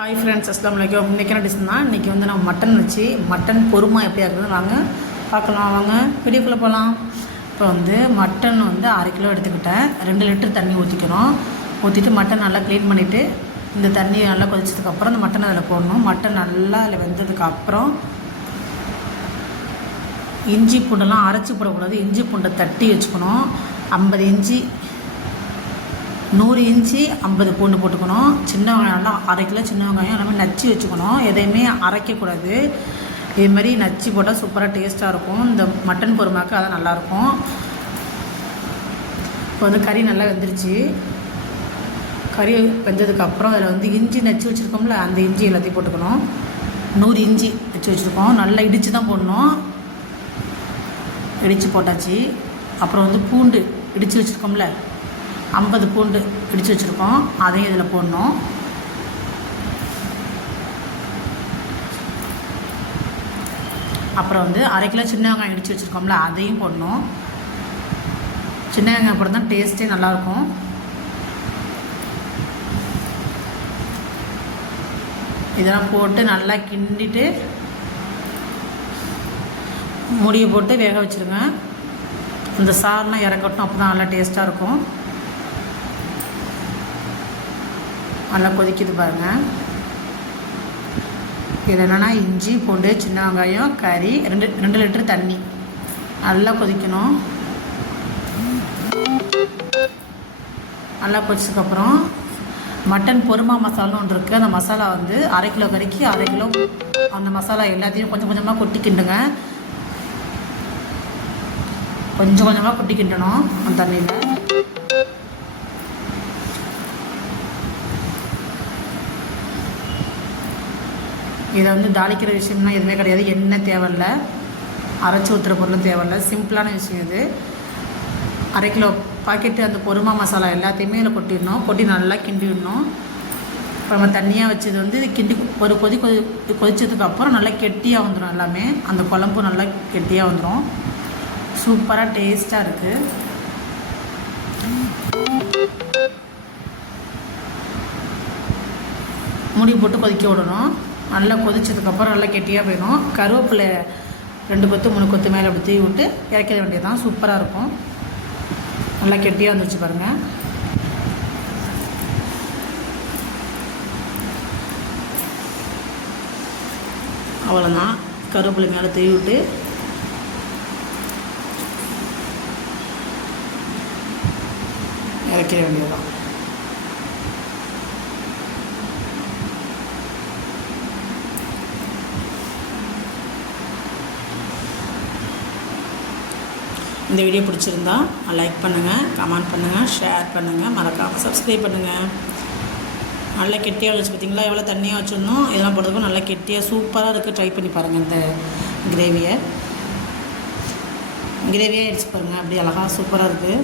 Hi friends, அஸ்ஸலாமு அலைக்கும். இன்றைக்கி என்ன டிஷ்னா, இன்றைக்கி வந்து நம்ம மட்டன் வச்சு மட்டன் பொறுமா எப்படி ஆகுதுன்னு வாங்க பார்க்கலாம். வாங்க வீடியோக்குள்ளே போகலாம். இப்போ வந்து மட்டன் வந்து 1/2 கிலோ எடுத்துக்கிட்டேன். 2 லிட்டர் தண்ணி ஊற்றிக்கணும். ஊற்றிட்டு மட்டன் நல்லா க்ளீன் பண்ணிவிட்டு இந்த தண்ணி நல்லா கொதிச்சதுக்கப்புறம் இந்த மட்டன் அதில் போடணும். மட்டன் நல்லா அதில் வெந்ததுக்கப்புறம் இஞ்சி பூண்டெல்லாம் அரைச்சி போடக்கூடாது. இஞ்சி பூண்டை தட்டி வச்சுக்கணும். 50 இஞ்சி 100 இஞ்சி 50 பூண்டு போட்டுக்கணும். சின்ன வெங்காயம் நல்லா 1/2 கிலோ சின்ன வெங்காயம் எல்லாமே நச்சு வச்சுக்கணும். எதையுமே அரைக்கக்கூடாது. இதுமாதிரி நச்சு போட்டால் சூப்பராக டேஸ்ட்டாக இருக்கும். இந்த மட்டன் பொறுமாக்கு அதான் நல்லாயிருக்கும். இப்போ வந்து கறி நல்லா வெந்துருச்சு. கறி வெந்ததுக்கப்புறம் அதில் வந்து இஞ்சி நச்சு வச்சுருக்கோம்ல, அந்த இஞ்சி எல்லாத்தையும் போட்டுக்கணும். 100 இஞ்சி நச்சு வச்சுருக்கோம். நல்லா இடித்து தான் போடணும். இடித்து போட்டாச்சு. அப்புறம் வந்து பூண்டு இடித்து வச்சுருக்கோம்ல, 50 பூண்டு இடித்து வச்சுருக்கோம். அதையும் இதில் போடணும். அப்புறம் வந்து 1/2 கிலோ சின்ன வெங்காயம் இடித்து வச்சுருக்கோம்ல, அதையும் போடணும். சின்ன வெங்காயம் போட தான் டேஸ்ட்டே நல்லாயிருக்கும். இதெல்லாம் போட்டு நல்லா கிண்டிட்டு மூடியை போட்டு வேக வச்சுருங்க. இந்த சாரெலாம் இறக்கட்டும், அப்போ தான் நல்லா டேஸ்ட்டாக இருக்கும். நல்லா கொதிக்குது பாருங்கள். இது என்னென்னா இஞ்சி பூண்டு சின்ன வெங்காயம் கறி 2 லிட்டர் தண்ணி நல்லா கொதிக்கணும். நல்லா கொதிச்சதுக்கப்புறம் மட்டன் பொறுமா மசாலான்னு ஒன்று இருக்குது. அந்த மசாலா வந்து 1/2 கிலோ கறிக்கு 1/2 கிலோ அந்த மசாலா எல்லாத்தையும் கொஞ்சம் கொஞ்சமாக கொட்டி கிண்டுங்க. கொஞ்சம் கொஞ்சமாக கொட்டி கிண்டணும் அந்த தண்ணியில். இதை வந்து தாளிக்கிற விஷயம்னா எதுவுமே கிடையாது. எண்ணெய் தேவையில்லை, அரைச்சி ஊற்றுற பொருளும் தேவையில்லை. சிம்பிளான விஷயம் இது. 1/2 கிலோ பாக்கெட்டு அந்த பொறுமா மசாலா எல்லாத்தையுமே இதில் கொட்டிடணும். கொட்டி நல்லா கிண்டிடணும். இப்போ நம்ம தண்ணியாக வச்சது வந்து கிண்டி ஒரு கொதிச்சதுக்கப்புறம் நல்லா கெட்டியாக வந்துடும். எல்லாமே அந்த குழம்பு நல்லா கெட்டியாக வந்துடும். சூப்பராக டேஸ்ட்டாக இருக்குது. மூடி போட்டு கொதிக்க விடணும். நல்லா கொதிச்சதுக்கப்புறம் நல்லா கெட்டியாக போயிடும். கருவேப்பிலை 2 கொத்து 3 கொத்து மேலே அப்படி தூவி விட்டு இறக்கிட வேண்டியதான். சூப்பராக இருக்கும். நல்லா கெட்டியாக வந்துச்சு பாருங்கள். அவ்வளோதான். கருவேப்பிலை மேலே தூவி விட்டு இறக்கிட வேண்டியதான். இந்த வீடியோ பிடிச்சிருந்தா லைக் பண்ணுங்கள், கமெண்ட் பண்ணுங்கள், ஷேர் பண்ணுங்கள், மறக்காமல் சப்ஸ்கிரைப் பண்ணுங்கள். நல்லா கெட்டியாக வச்சு பார்த்திங்களா, எவ்வளோ தண்ணியாக வச்சுருந்தோம். இதெல்லாம் போடுறதுக்கும் நல்லா கெட்டியாக சூப்பராக இருக்குது. ட்ரை பண்ணி பாருங்கள். இந்த கிரேவியை ஆகிடுச்சு பாருங்கள். அப்படி அழகாக சூப்பராக இருக்குது.